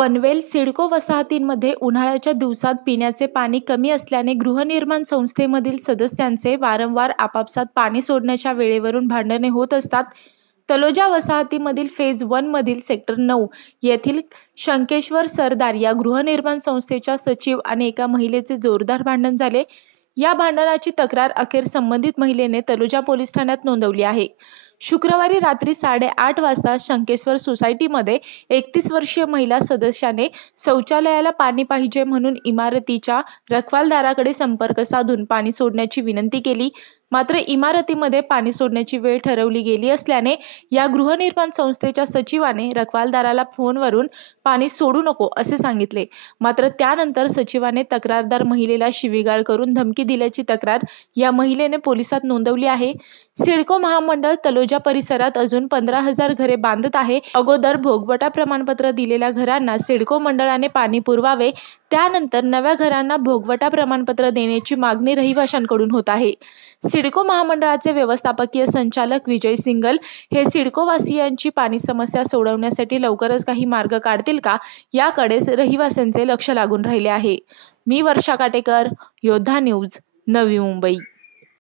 पनवेल सिडको वसाहतींमध्ये उन्हाळ्याच्या दिवसात पिण्याचे पाणी कमी असल्याने गृहनिर्माण संस्थेमधील सदस्यांचे वारंवार आपापसात पाणी सोडण्याच्या वेळेवरून भांडणे होत असतात। तलोजा वसाहतीमधील फेज 1 मधील सेक्टर 9 येथील शंकेश्वर सरदार या गृहनिर्माण संस्थेच्या सचिव आणि एका महिलेचे जोरदार भांडण झाले। या भांडणाची तक्रार अखेर संबंधित महिलेने तलोजा पोलीस ठाण्यात नोंदवली आहे। शुक्रवारी रात्री 8:30 वाजता शंकेश्वर सोसायटीमध्ये 31 वर्षीय महिला सदस्याने शौचालयाला पाणी पाहिजे म्हणून इमारतीच्या रखवालदाराकडे संपर्क साधून पाणी सोडण्याची विनंती केली। मात्र इमारतीमध्ये पाणी सोडण्याची वेळ ठरवली गेली असल्याने या गृहनिर्माण संस्थेच्या सचिवाने रखवालदाराला फोनवरून पाणी सोडू नको असे सांगितले। मात्र त्यानंतर सचिवाने तक्रारदार महिलेला शिवीगाळ करून धमकी दिल्याची तक्रार या महिलेने पोलिसात नोंदवली आहे। सिडको महामंडळ तलोजा परिसरात अजून 15,000 घरे बांधत आहे। अगोदर भोगवटा प्रमाणपत्र दिलेल्या घरांना सिडको मंडळाने पाणी पुरवावे, त्यानंतर नव्या घरांना भोगवटा प्रमाणपत्र देण्याची मागणी रहिवाशांकडून होत आहे। सिडको महामंडळाचे व्यवस्थापकीय संचालक विजय सिंगल हे सिडकोवासियांची पाणी समस्या सोडवण्यासाठी लवकरच काही मार्ग काढतील का याकडे रहिवाशांचे लक्ष लागून राहिले आहे। मी वर्षा काटेकर, योद्धा न्यूज, नवी मुंबई।